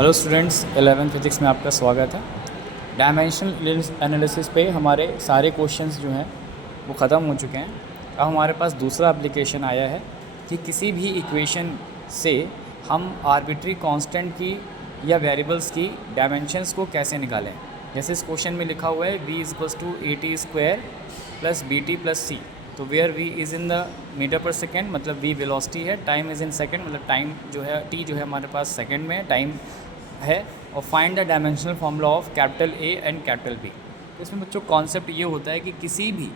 Hello students, 11th physics में आपका स्वागत है। डायमेंशनल एनालिसिस पे हमारे सारे क्वेश्चंस जो हैं वो ख़त्म हो चुके हैं। अब हमारे पास दूसरा एप्लीकेशन आया है कि किसी भी इक्वेशन से हम आर्बिट्री कांस्टेंट की या वेरिएबल्स की डायमेंशंस को कैसे निकालें। जैसे इस क्वेश्चन में लिखा हुआ है v=at² + bt + c। तो where v is in the metre per second, मतलब v वेलोसिटी है, टाइम इज़ इन सेकेंड, मतलब टाइम जो है t जो है हमारे पास सेकेंड में टाइम है, और find the dimensional formula of capital A and capital B। तो इसमें बच्चों कॉन्सेप्ट ये होता है कि किसी भी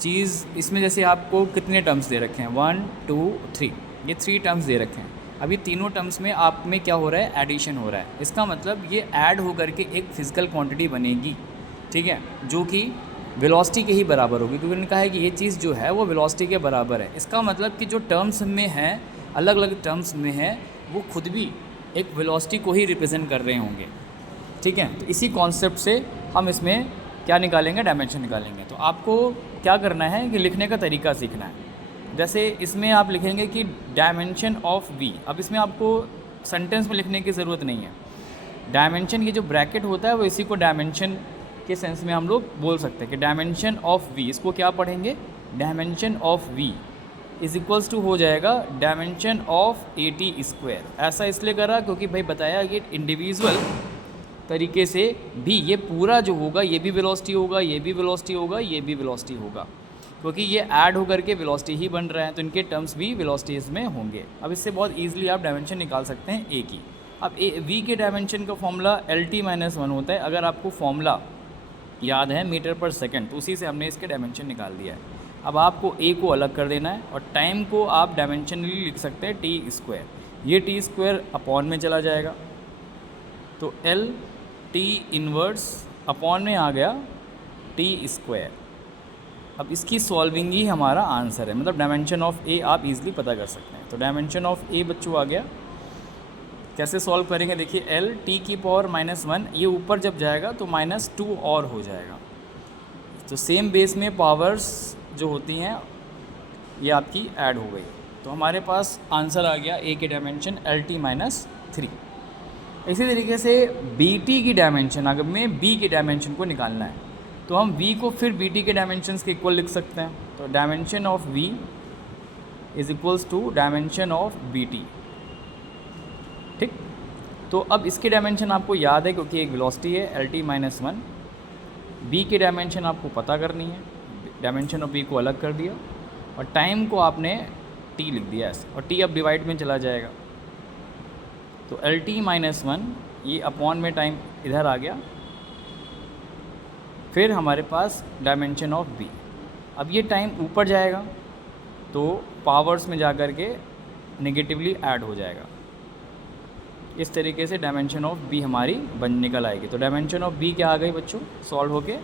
चीज़, इसमें जैसे आपको कितने टर्म्स दे रखे हैं, 1 2 3, ये 3 टर्म्स दे रखे हैं। अभी तीनों टर्म्स में आप में क्या हो रहा है, एडिशन हो रहा है। इसका मतलब ये ऐड होकर के एक फिजिकल क्वांटिटी बनेगी, ठीक है, जो कि वेलोसिटी के ही बराबर होगी, क्योंकि उन्होंने कहा है कि ये चीज़ जो है वो वेलोसिटी के बराबर है। इसका मतलब कि जो टर्म्स में है, अलग अलग टर्म्स में है, वो खुद भी एक वेलोसिटी को ही रिप्रेजेंट कर रहे होंगे, ठीक है। तो इसी कॉन्सेप्ट से हम इसमें क्या निकालेंगे, डायमेंशन निकालेंगे। तो आपको क्या करना है कि लिखने का तरीका सीखना है। जैसे इसमें आप लिखेंगे कि डायमेंशन ऑफ v। अब इसमें आपको सेंटेंस में लिखने की ज़रूरत नहीं है। डायमेंशन ये जो ब्रैकेट होता है वो इसी को डायमेंशन के सेंस में हम लोग बोल सकते हैं कि डायमेंशन ऑफ v, इसको क्या पढ़ेंगे, dimension of v is equals to हो जाएगा डायमेंशन ऑफ at²। ऐसा इसलिए करा क्योंकि भाई बताया कि इंडिविजुअल तरीके से भी ये पूरा जो होगा ये भी वेलोसिटी होगा, ये भी वेलोसिटी होगा, ये भी वेलोसिटी होगा, क्योंकि ये ऐड होकर के वेलोसिटी ही बन रहा है, तो इनके टर्म्स भी वेलोसिटीज़ में होंगे। अब इससे बहुत ईजिली आप डायमेंशन निकाल सकते हैं a की। अब v के डायमेंशन का फॉर्मूला LT-1 होता है। अगर आपको फॉर्मूला याद है मीटर पर सेकेंड, तो उसी से हमने इसके डायमेंशन निकाल दिया है। अब आपको a को अलग कर देना है और टाइम को आप डायमेंशनली लिख सकते हैं t²। ये t² अपॉन में चला जाएगा, तो L t इन्वर्स अपॉन में आ गया t²। अब इसकी सॉल्विंग ही हमारा आंसर है, मतलब डायमेंशन ऑफ a आप इजीली पता कर सकते हैं। तो डायमेंशन ऑफ a बच्चों आ गया। कैसे सॉल्व करेंगे, देखिए L t⁻⁻1, ये ऊपर जब जाएगा तो -2 और हो जाएगा। तो सेम बेस में पावर्स जो होती हैं ये आपकी ऐड हो गई, तो हमारे पास आंसर आ गया a के डायमेंशन LT-3। इसी तरीके से BT की डायमेंशन, अगर में b के डायमेंशन को निकालना है तो हम v को फिर BT के डायमेंशंस के इक्वल लिख सकते हैं। तो dimension of v is equals to dimension of BT, ठीक। तो अब इसकी डायमेंशन आपको याद है क्योंकि एक वेलोसिटी है LT-1। b की डायमेंशन आपको पता करनी है, डायमेंशन ऑफ b को अलग कर दिया और टाइम को आपने t लिख दिया ऐसे, और t अब डिवाइड में चला जाएगा। तो LT-1 ये अपॉन में टाइम इधर आ गया, फिर हमारे पास डायमेंशन ऑफ b। अब ये टाइम ऊपर जाएगा तो पावर्स में जा कर के नेगेटिवली ऐड हो जाएगा। इस तरीके से डायमेंशन ऑफ b हमारी निकल आएगी। तो डायमेंशन ऑफ b क्या आ गई बच्चों, सॉल्व होके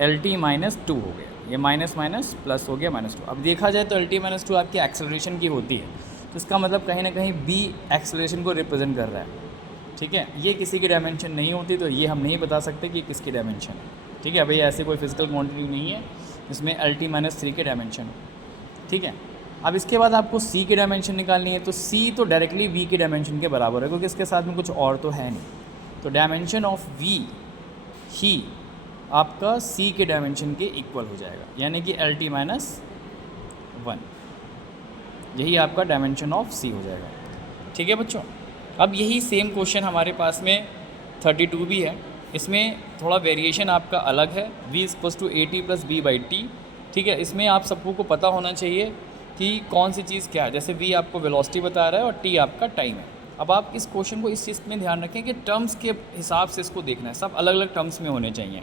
LT-2 हो गया, ये माइनस माइनस प्लस हो गया -2। अब देखा जाए तो LT-2 आपकी एक्सेलरेशन की होती है, तो इसका मतलब कहीं ना कहीं b एक्सेलरेशन को रिप्रेजेंट कर रहा है, ठीक है। ये किसी की डायमेंशन नहीं होती, तो ये हम नहीं बता सकते कि किसकी डायमेंशन है, ठीक है। भाई ऐसे कोई फिजिकल क्वांटिटी नहीं है जिसमें LT-3 के डायमेंशन हो, ठीक है। अब इसके बाद आपको c की डायमेंशन निकालनी है, तो c तो डायरेक्टली v के डायमेंशन के बराबर है क्योंकि इसके साथ में कुछ और तो है नहीं। तो डायमेंशन ऑफ v ही आपका c के डायमेंशन के इक्वल हो जाएगा, यानी कि LT-1, यही आपका डायमेंशन ऑफ c हो जाएगा, ठीक है बच्चों। अब यही सेम क्वेश्चन हमारे पास में 32 भी है। इसमें थोड़ा वेरिएशन आपका अलग है, v=at + b/t, ठीक है। इसमें आप सबको को पता होना चाहिए कि कौन सी चीज़ क्या है। जैसे v आपको वेलोसिटी बता रहा है और t आपका टाइम है। अब आप इस क्वेश्चन को इस चीज़ में ध्यान रखें कि टर्म्स के हिसाब से इसको देखना है, सब अलग अलग टर्म्स में होने चाहिए।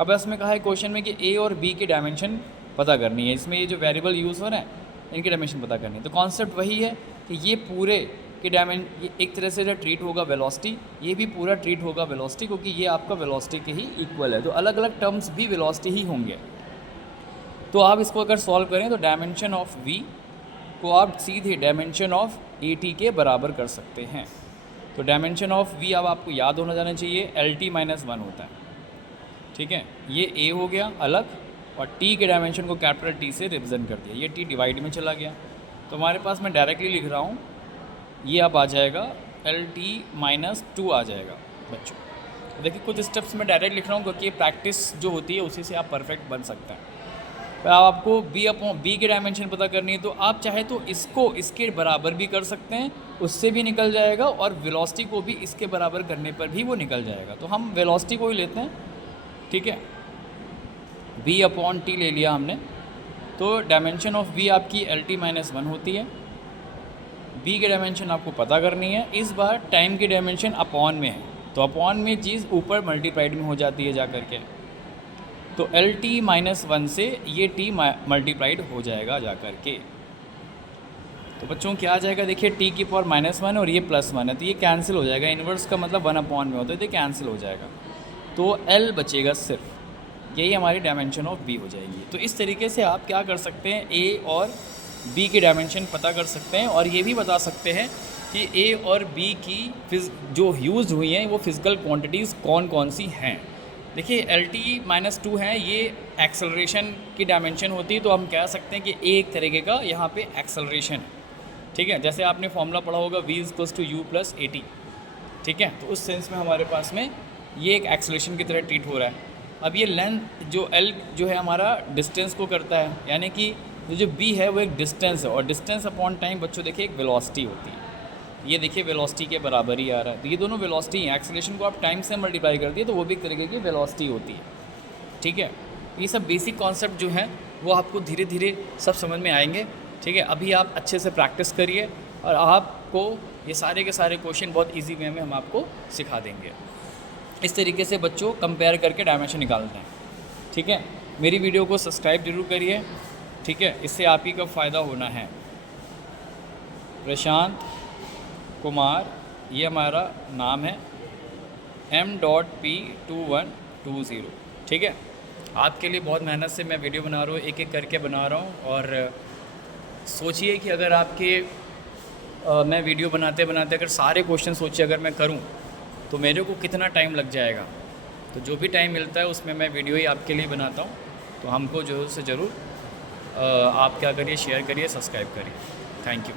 अब इसमें कहा है क्वेश्चन में कि a और b की डायमेंशन पता करनी है। इसमें ये जो वेरिएबल यूज़ हो रहे हैं इनकी डायमेंशन पता करनी है। तो कॉन्सेप्ट वही है कि ये पूरे के डायमेंशन एक तरह से जो ट्रीट होगा वेलोसिटी, ये भी पूरा ट्रीट होगा वेलोसिटी, क्योंकि ये आपका वेलोसिटी के ही इक्वल है। तो अलग अलग टर्म्स भी वेलोसिटी ही होंगे। तो आप इसको अगर सॉल्व करें तो डायमेंशन ऑफ v को आप सीधे डायमेंशन ऑफ at के बराबर कर सकते हैं। तो डायमेंशन ऑफ v अब आपको याद होना जाना चाहिए, LT-1 होता है, ठीक है। ये a हो गया अलग, और t के डायमेंशन को कैपिटल T से रिप्रेजेंट कर दिया, ये t डिवाइड में चला गया। तो हमारे पास मैं डायरेक्टली लिख रहा हूँ, ये अब आ जाएगा LT-2 आ जाएगा बच्चों। देखिए कुछ स्टेप्स मैं डायरेक्ट लिख रहा हूँ क्योंकि प्रैक्टिस जो होती है उसी से आप परफेक्ट बन सकते हैं। तो आपको बी की डायमेंशन पता करनी है तो आप चाहे तो इसको इसके बराबर भी कर सकते हैं, उससे भी निकल जाएगा, और वेलोसिटी को भी इसके बराबर करने पर भी वो निकल जाएगा। तो हम वेलोसिटी को ही लेते हैं, ठीक है। B/T ले लिया हमने, तो डायमेंशन ऑफ B आपकी LT-1 होती है। B की डायमेंशन आपको पता करनी है। इस बार टाइम की डायमेंशन अपॉन में है, तो अपॉन में चीज़ ऊपर मल्टीप्लाइड में हो जाती है जा करके, तो LT-1 से ये T मल्टीप्लाइड हो जाएगा जा करके। तो बच्चों क्या आ जाएगा, देखिए T⁻⁻1 और ये +1 है, तो ये कैंसिल हो जाएगा। इन्वर्स का मतलब 1/में होता है, तो ये कैंसिल हो जाएगा, तो L बचेगा सिर्फ। यही हमारी डायमेंशन ऑफ B हो जाएगी। तो इस तरीके से आप क्या कर सकते हैं, A और B की डायमेंशन पता कर सकते हैं, और ये भी बता सकते हैं कि A और B की जो यूज़ हुई हैं वो फिज़िकल क्वांटिटीज़ कौन कौन सी हैं। देखिए LT-2 है, ये एक्सेलरेशन की डायमेंशन होती है, तो हम कह सकते हैं कि एक तरीके का यहाँ पे एक्सेलरेशन है, ठीक है। जैसे आपने फॉर्मूला पढ़ा होगा V=U+AT, ठीक है। तो उस सेंस में हमारे पास में ये एक एक्सेलरेशन की तरह ट्रीट हो रहा है। अब ये लेंथ जो L जो है हमारा डिस्टेंस को करता है, यानी कि जो B है वो एक डिस्टेंस है, और डिस्टेंस अपॉन टाइम बच्चों देखिए एक वेलोसिटी होती है। ये देखिए वेलोसिटी के बराबर ही आ रहा है, तो ये दोनों वेलोसिटी हैं। एक्सेलरेशन को आप टाइम से मल्टीप्लाई कर दिए तो वो भी एक तरीके की वेलोसिटी होती है, ठीक है। ये सब बेसिक कॉन्सेप्ट जो हैं वो आपको धीरे धीरे सब समझ में आएंगे, ठीक है। अभी आप अच्छे से प्रैक्टिस करिए, और आपको ये सारे के सारे क्वेश्चन बहुत ईजी वे में हम आपको सिखा देंगे। इस तरीके से बच्चों कंपेयर करके डायमेंशन निकालते हैं, ठीक है। मेरी वीडियो को सब्सक्राइब जरूर करिए, ठीक है, इससे आप ही का फ़ायदा होना है। प्रशांत कुमार ये हमारा नाम है, M.P2120, ठीक है। आपके लिए बहुत मेहनत से मैं वीडियो बना रहा हूँ, एक एक करके बना रहा हूँ। और सोचिए कि अगर आपके मैं वीडियो बनाते बनाते अगर सारे क्वेश्चन सोचिए अगर मैं करूँ तो मेरे को कितना टाइम लग जाएगा। तो जो भी टाइम मिलता है उसमें मैं वीडियो ही आपके लिए बनाता हूँ। तो हमको जो से ज़रूर आप क्या करिए, शेयर करिए, सब्सक्राइब करिए। Thank you.